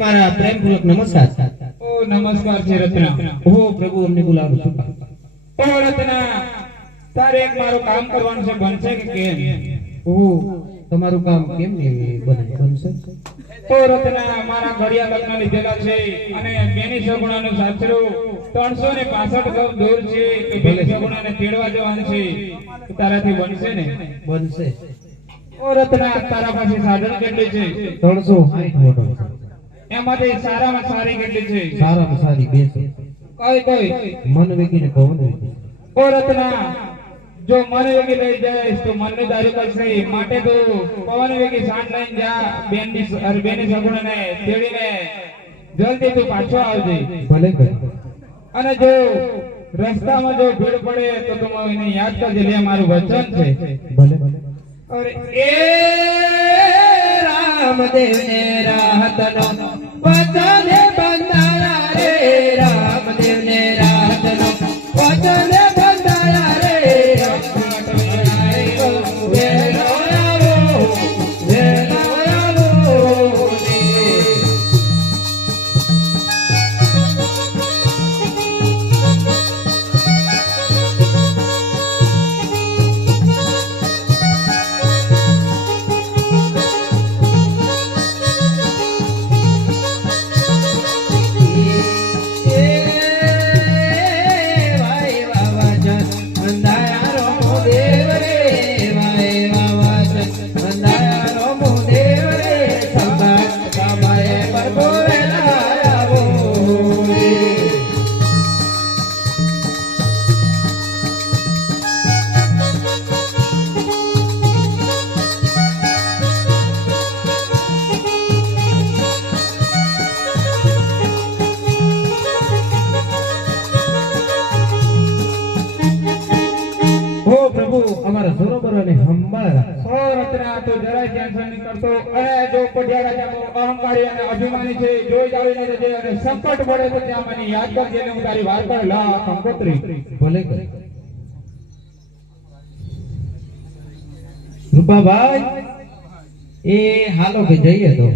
મારા પ્રેમપૂર્વક નમસ્કાર. ઓ નમસ્કાર છે રત્ના. ઓ પ્રભુ અમને બોલાવો છો. ઓ રત્ના તારે એક મારું કામ કરવાનું છે બનશે કે કેમ? ઓ તમારું કામ કેમ ને બને બનશે? ઓ રત્ના મારા ઘડિયા લગ્ન લીધેલા છે અને બેની સગુણાનું સાસરું ત્રણસો ને પાસઠ ગમ દૂર છે કે બેની સગુણાને તેડવા જવાનું છે તારાથી બનશે ને? બનશે. ઓ રત્ના તારા પાસે સાધન કેટલી છે? ત્રણસો. સાઠ મોટર એમાંથી સારામાં સારી કેટલી છે? સારામાં સારી બેસો કઈ કઈ? મન વેગી ઓ રત્ના જો મન વેગી લઈ જાય તો મનને દારૂ કરશે માટે તો પવન વેગી સાંજ લઈને જા બેનની સ- અરે બેની સગુણને તેડીને જલ્દી તું પાછો આવજે. ભલે કરે અને જો રસ્તામાં જો ભીડ પડે તો તું એને યાદ કરજે. લે મારું વચન છે. ભલે ભલે. અરે એ રામદેવ ને રાહતનો. વચને બંધાયા રે રામદેવ ને રાહતનો. વચન યાદ કરજે હું તારી વાત પર લા કંકોત્રી ભલે કર. રૂપાભાઈ, એ હાલો કે જઈએ તો.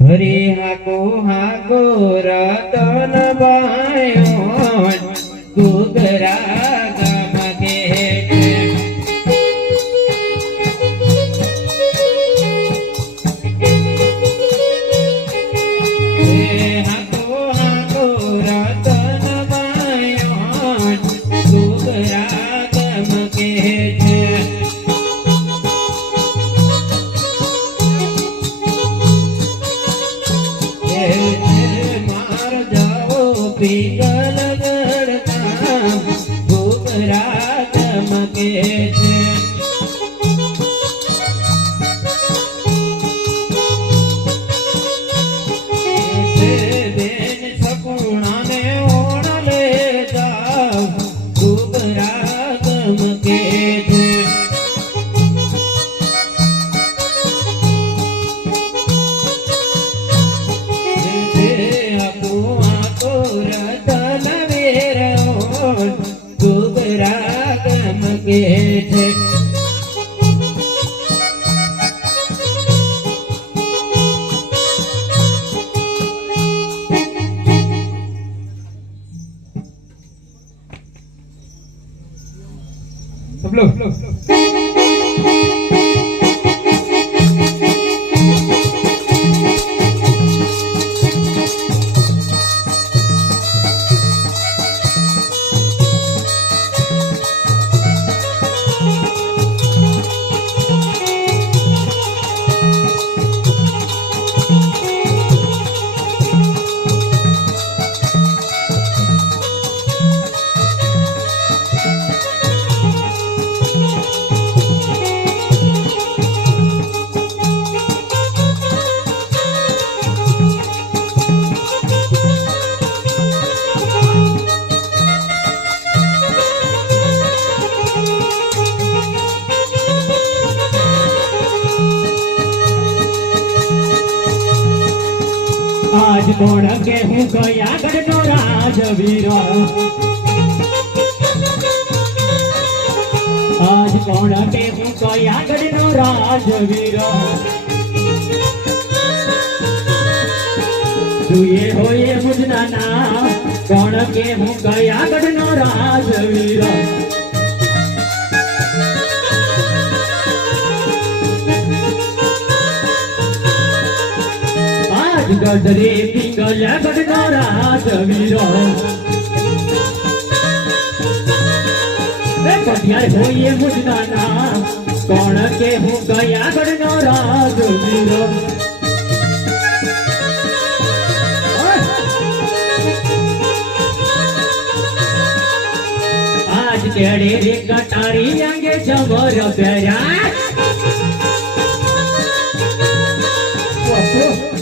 હરે હાકો હાકો, રતન બાયો ગુગરા બેન રાજવીર તું હોય મુજના નામ કોણ કે હું કોઈ આગળનો રાજવીર. આજ ગઢરે પિંગલ ગઢનો રાજવીર. પટિયાર હોઈએ મુજના નામ કોણ કે હું ગયા ગઢનો રાજવીર આજ કેડે રે કટારી અંગે જમર પહેર્યા.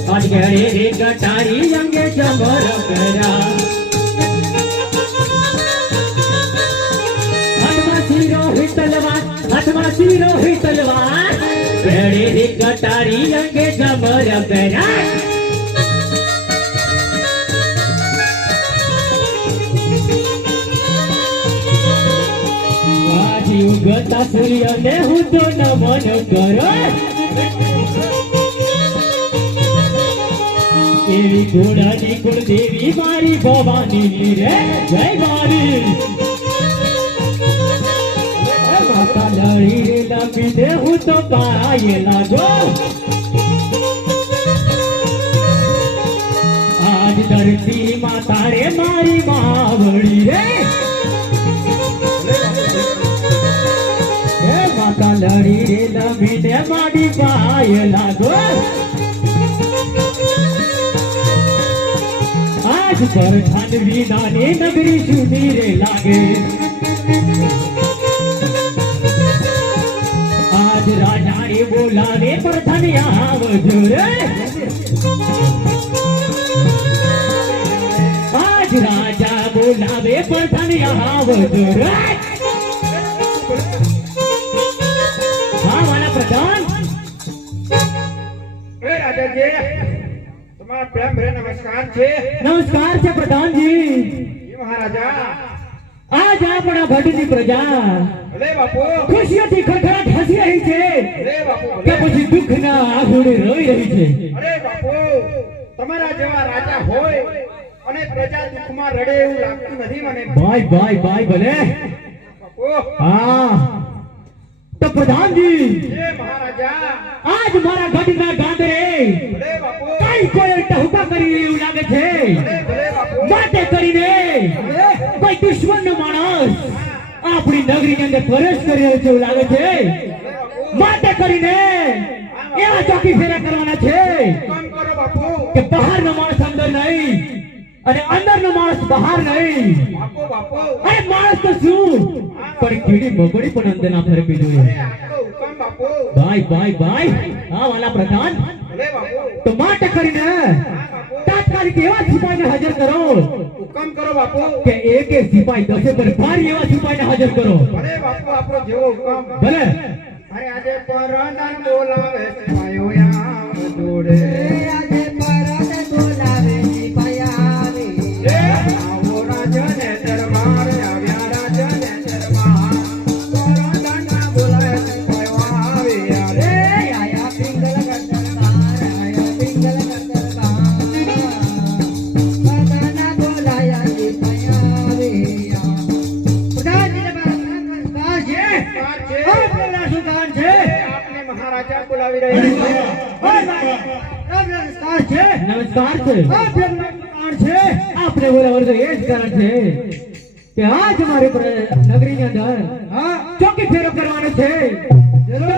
આજ કેડે રે કટારી અંગે જમર પહેર્યા. હોય તલવાર હાથમાં શીરો હોય તલવાર કેડે રે કટારી અંગે જમર પહેર્યા. આજી ઉગતા સૂર્યને હું તો નમન કરો. એવી ઘોડાની કુળદેવી મારી ભવાની રે જય મારી. રે લંબી દે હું તો પાયે લાગો આજ ધરતી માં તારે મારી માવડી રે. માતા લડી રે લંબી દે મારી પાયે લાગો આજ પર ખાનવી નાની નગરી સુધી રે લાગે. બોલાવે પર આવજો રે. આજ રાજા બોલાવે પર આવજો રે. હા મારા પ્રધાન. એ રાજાજી તમારા પ્રેમ ભરે નમસ્કાર છે. નમસ્કાર છે પ્રધાનજી. મહારાજા. આજ આપણા ભટ્ટની પ્રજા. બાપુ. ખુશીઓથી ખડખડાટ દુઃખના આંસુડે રોઈ રહી છે. અરે બાપો તમારા જેવા રાજા હોય અને પ્રજા દુઃખમાં રડે એવું લાગતું નથી મને. ભાઈ ભાઈ ભાઈ ભલે. હા. તો પ્રધાનજી મહારાજા. આજ મારા ગઢના ગાંદરે કઈ કોઈ ટહુકા કરી એવું લાગે છે. માટે કરીને કોઈ દુશ્મન માણસ આપણી નગરીની અંદર પ્રવેશ કરી રહ્યો છે એવું લાગે છે. માટે કરીને એવા ચોકી ફેરા કરવાના છે. કામ કરો બાપુ. કે બહારનો માણસ અંદર નહીં. અને અંદરનો માણસ બહાર નહીં. બાપુ બાપુ. અરે માણસ તો શું? પણ કીડી મકોડી પણ અંદર ના ફરવી જોઈએ ભાઈ ભાઈ ભાઈ હા વાલા પ્રધાન. તો માટે કરીને તાત્કાલિક એવા સિપાહીને હાજર કરો. હુકમ કરો બાપુ. કે એક એક સિપાહી દસે પર ભારી એવા સિપાહીને હાજર કરો. ભલે બાપુ આપણો જેવો હુકમ ભલે. આજે પરદાન બોલાવે પાયો યામ જોડે. છે. આપણે બરાબર તો એ જ કારણ છે કે આજ પ્ર- નગરીની અંદર ચોકી ફેરો કરવાનો છે.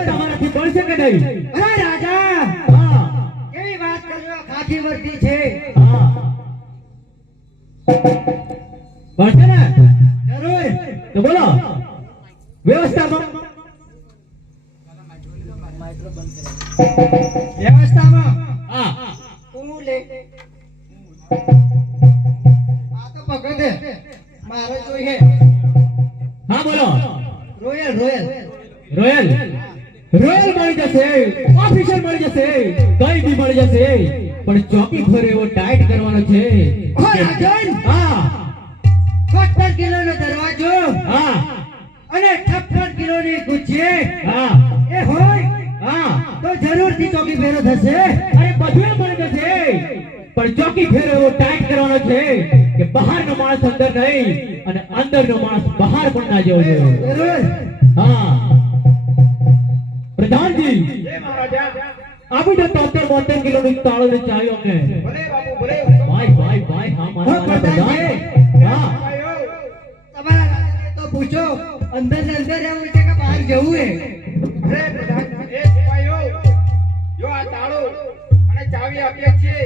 તમારાથી બનશે કે નહીં? અરે રાજા હા. કેવી વાત કરો ખાખી વર્તી છે. હા. બનશે ને? જરૂર. તો બોલો. વ્યવસ્થામાં આ તો પકડ મારે જોઈએ હા. બોલો. Royal royal. રોયલ. રોયલ મળી જશે. ઓફિસર મળી જશે. કઈ બી મળી જશે. પણ ચોકી ફરે એવો ટાઈટ કરવાનો છે. હા. સત્તર કિલોનો દરવાજો. હા. અને છપ્પન કિલોની ગુચ્છી છે હા. એ હોય. હા તો જરૂરથી ચોકી ફેરો થશે. અરે બધું પણ થશે પણ ચોકી ફેરો એવો ટાઈટ કરવાનો છે કે બહારનો માણસ અંદર નહીં અને અંદરનો માણસ બહાર પણ ના જવો જોઈએ. હા. પ્રધાનજી આપી દો તોતેર બોતેર કિલો ની તાળો ને ચાવી અમને ભાઈ ભાઈ ભાઈ હા મારા. પ્રધાન. હા. તમારા તો પૂછો અંદર ને અંદર રહેવું છે કે બહાર જવું હે અરે પ્રધાન એ ભાઈઓ જો આ તાળો અને ચાવી આપીએ છીએ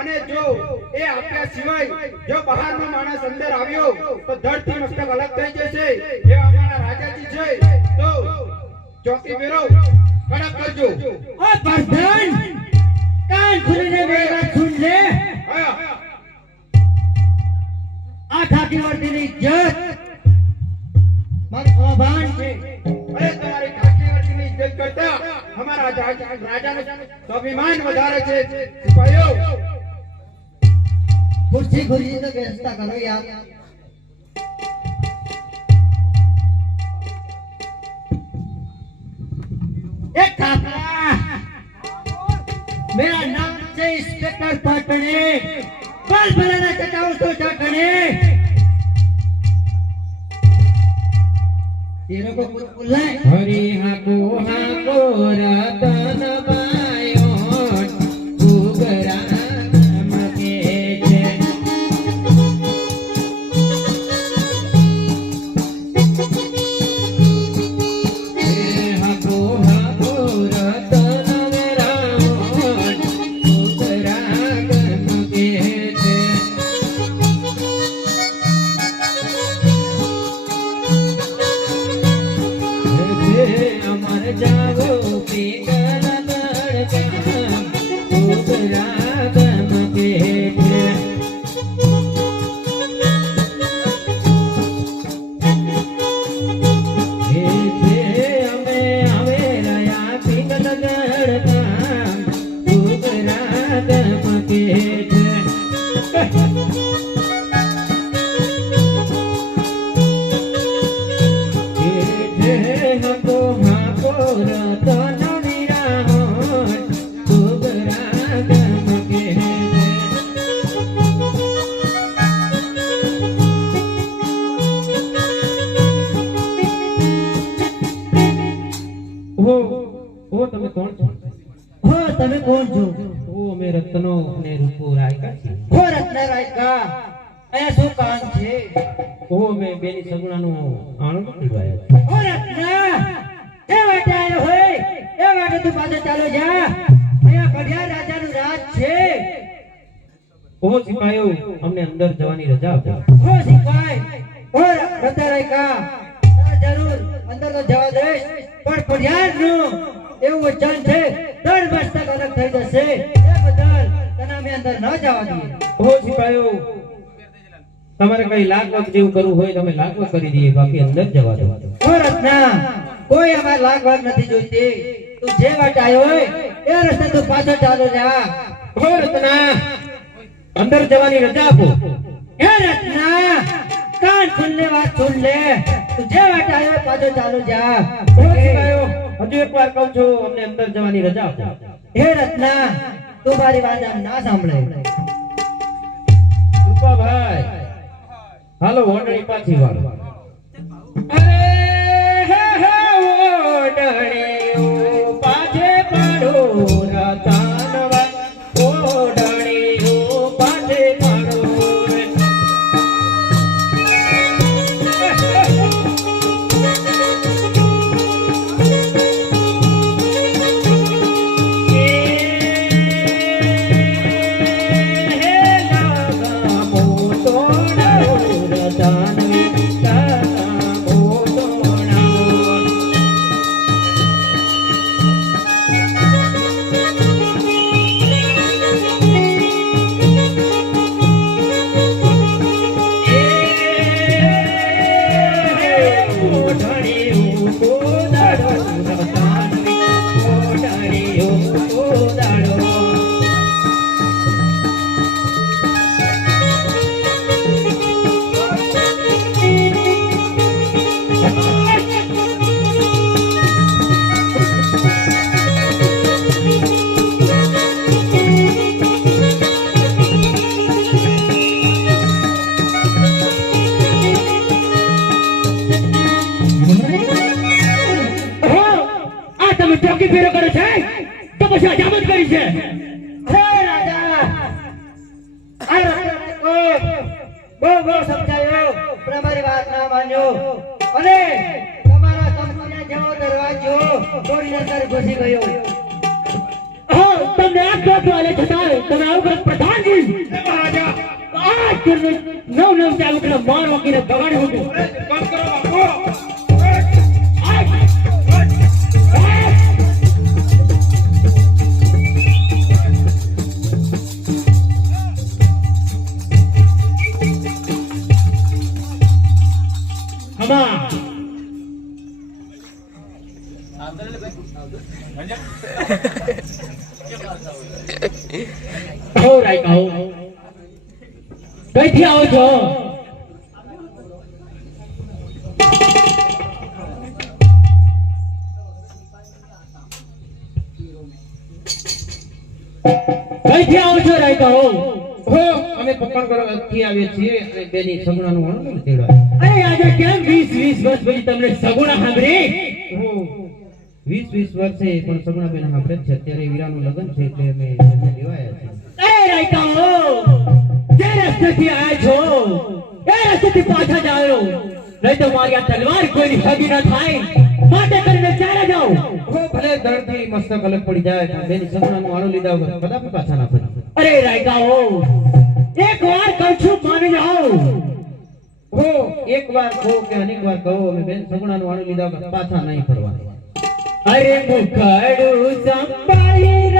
અને જો એ આપ્યા સિવાય જો બહારનો માણસ અંદર આવ્યો તો ધડથી મસ્તક અલગ થઈ જશે. એ અમારા રાજાજી છે તો ચોકી ફેરો. કડક કરજો. ઓ પ્રધાન કાન ખોલીને બે સુન લે આ ઠાકી વર્તીની ઇજ્જત. મારું અભાન છે. અરે તમારી તેજ કરતા અમારા રાજાને સ્વાભિમાન વધારે છે. સિપાહીઓ ખુરશી ખુરશી મેરા નામ છે ઇન્સ્પેક્ટર પાટણે. બલ ભલાના ચટાઉ તો ચટાણે. હરી હાકો હાકો રતન બાયો થઈ જશે એ બદલ તને અમે અંદર ન જવા દઈએ. ઓ સિપાયો તમારે કઈ લાગવત જેવું કરવું હોય તમે લાગવત કરી દઈએ બાકી અંદર જવા દો. ઓ રત્ના કોઈ અમાર ભાગ નથી જોઈતી. તું જે વાટ આવ્યો હોય એ રસ્તે તું પાછો ચાલો જા. ઓ રત્ના અંદર જવાની રજા આપો. હે રત્ના કાન ખુલ્લે વાત સુન લે તું જે વાટ આવ્યો પાછો ચાલો જા. ઓ સિપાયો હજુ એકવાર કહું છું અમને અંદર જવાની રજા આપો. હે રત્ના તું મારી વાત આમ ના સાંભળે. કૃપાભાઈ હાલો ઓરડણી પાછી વાળો. અરે હે હે ઓરડણીઓ Yeah. હો રાઈકા હો કઈથી આવો છો કઈથી આવો છો રાઈકા હો હો, અમે પકડથી આવીએ છીએ અને બેની સગુણાનું વર્ણન તેડવા અરે, આજે કેમ વીસ વીસ વર્ષ પછી તમને સગુણા સાંભળી? વીસ વીસ વર્ષે પણ સગુણા આપણે છે. અત્યારે વીરાનું લગ્ન છે એટલે અમે એમને લેવાયા છે. એ રાઈકાઓ જે રસ્તેથી આયા છો એ રસ્તેથી પાછા જાઓ. નહીં તો મારી આ તલવાર કોઈની હગી ન થાય. માટે કરીને ચાલે જાઓ? હો ભલે દળથી મસ્તક અલગ પડી જાય પણ બેની સગુણાનું આણું લીધા વગર કદાપી પાછા ના પડે અરે રાઈકાઓ એક વાર કહું છું માની જાઓ. હો એક વાર કહો કે અનેક વાર કહો અમે બેન સગુણાનું આણું લીધા વગર પાછા નહીં ફરવા અરે મુખડું સંભાળી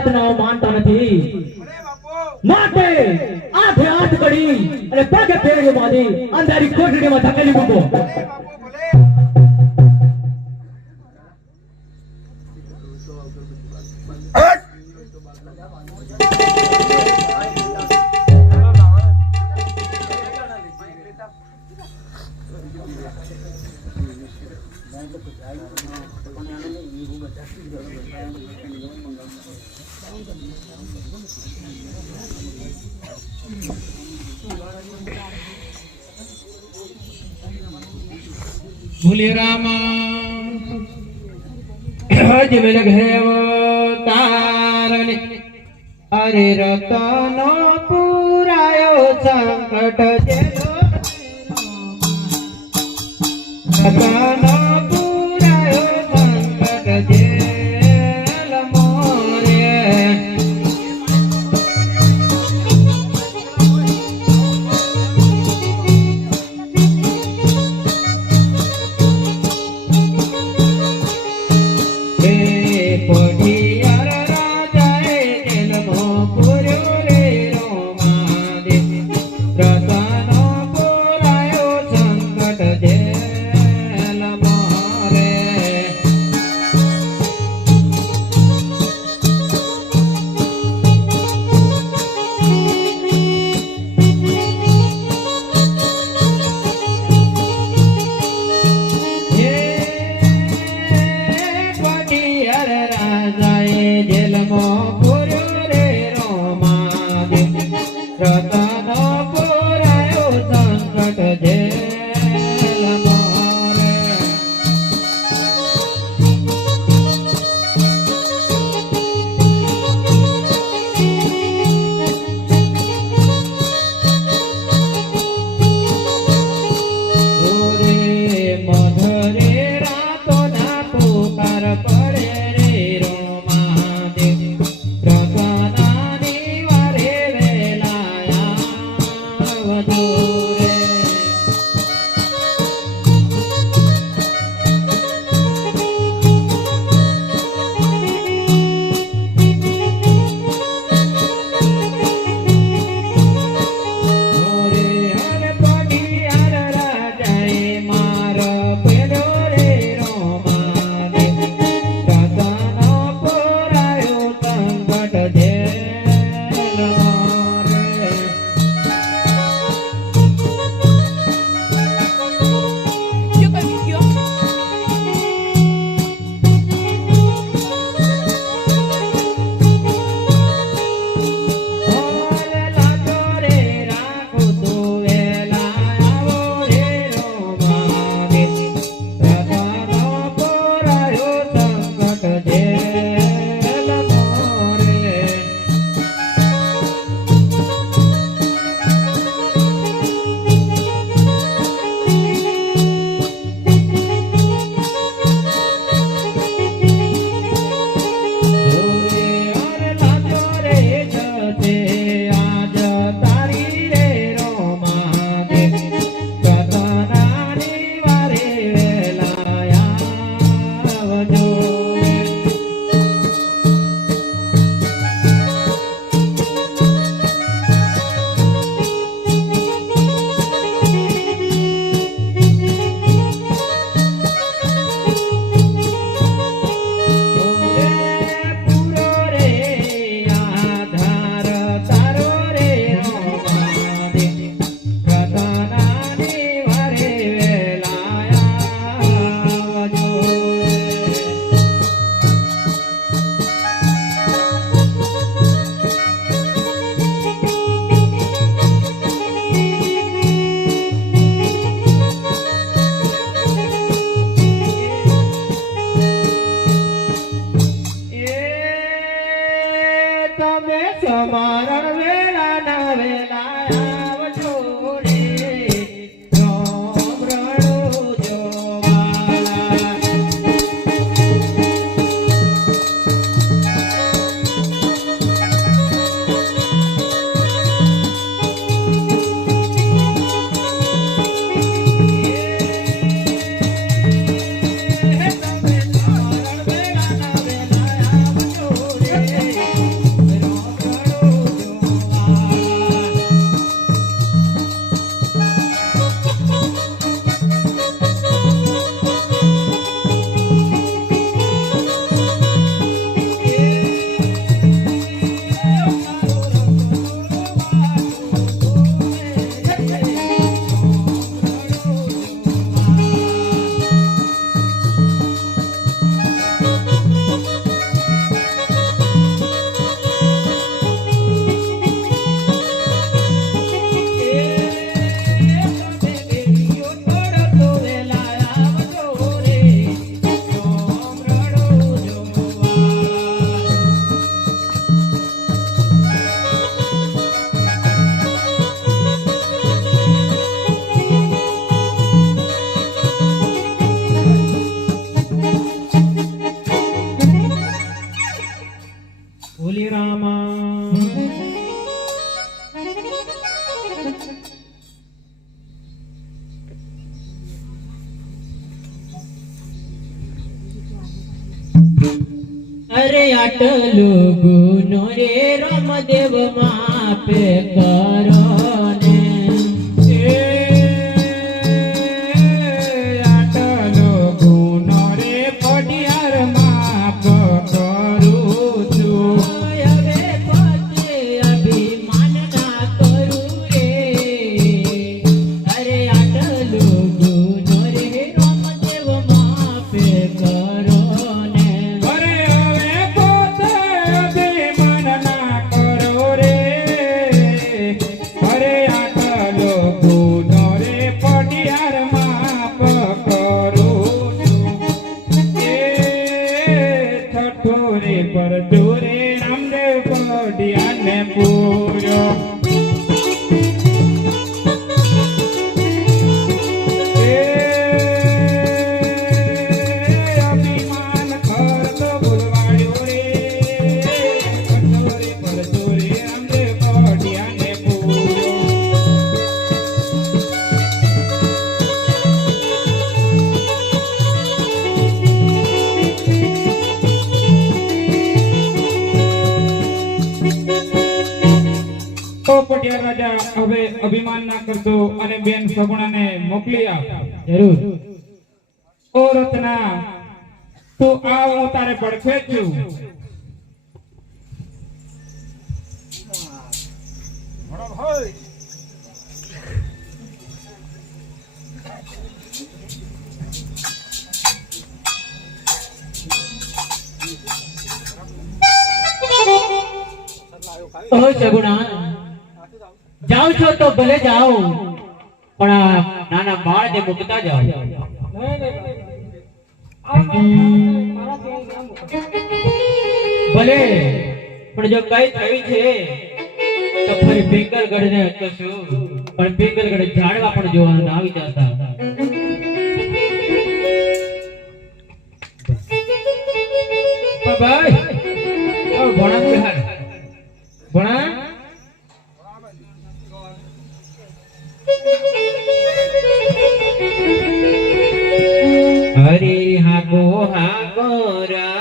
રત્નાઓ માનતા નથી. માટે આઠે આઠ કરી અને પગે પેરી બાંધી અંધારી કોટડીમાં ધકેલી મૂકો. રતનો પુરાયો સંકટ જેલમાં Parabéns. આટલો નો રે રામદેવ માપે હવે અભિમાન ના કરતો અને બેન સગુણાને મોકલી આપ. જરૂર. ઓ રત્ના તું આ હું તારે પડખે જ છું. ઓ સગુણા. જાઓ છો તો ભલે જાઓ, પણ આ નાના બાળ જે મૂકતા જાઓ. ભલે, પણ જો કઈ થયું છે, તો ફરી પિંગલગઢ ને કશું પણ પિંગલગઢ ઝાડવા પણ જોવાનું ના ભાઈ ભણા ભણા morra agora.